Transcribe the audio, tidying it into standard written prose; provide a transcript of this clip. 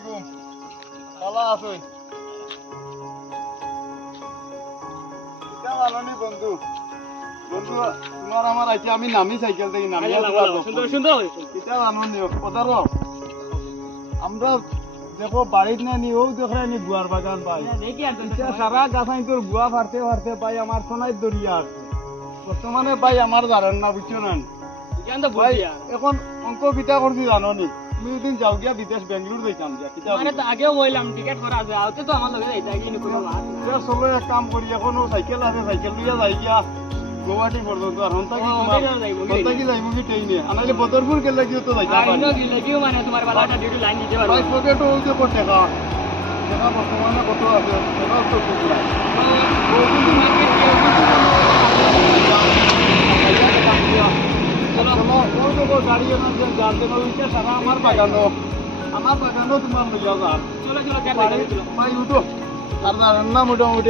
আলাইকুম ভালো আছো ভালো বন্ধু বন্ধু তোমার আমার আইতে আমি নামি সাইকেল থেকে নামি সুন্দর সুন্দর এটা জানো নিও কথা আমরা দেখো বাড়িতে না নিও দেখে নি গুয়ার বাগান পাই এটা সারা গাছাই তোর গুয়া ফারতে ফারতে পাই আমার সোনাই দরিয়া আছে বর্তমানে ভাই আমার জানেন না বুঝছো না ভাই এখন অঙ্ক কিতা করছি জানো নি তুমি দিন যাও গিয়া বিদেশ বেঙ্গলোর যাইতাম গিয়া কিতা মানে তো আগেও বললাম টিকেট করা আছে আউতে তো আমার লগে যাইতা কি কোনো মাত চলো এক কাম করি এখনো সাইকেল আছে সাইকেল লইয়া যাই গিয়া গুয়াহাটি পর্যন্ত আর হন্তা কি তোমার হন্তা কি যাইব কি ট্রেনে আনাইলে বদরপুর গেলে গিয়ে তো যাইতা পারি আইনো গিলে কিও মানে তোমার বালাটা ডিউটি লাইন দিতে পারো ভাই পকেটও ওই যে কত টাকা টাকা বর্তমানে কত আছে টাকা তো খুব নাই ও কিন্তু মার্কেট কি চলো ওই দেখো গাড়ি না যে জানতে না ওইটা সারা আমার বাগানো তোমার লইয়া যান চলো চলো ভাই উঠো আর না মোটামুটি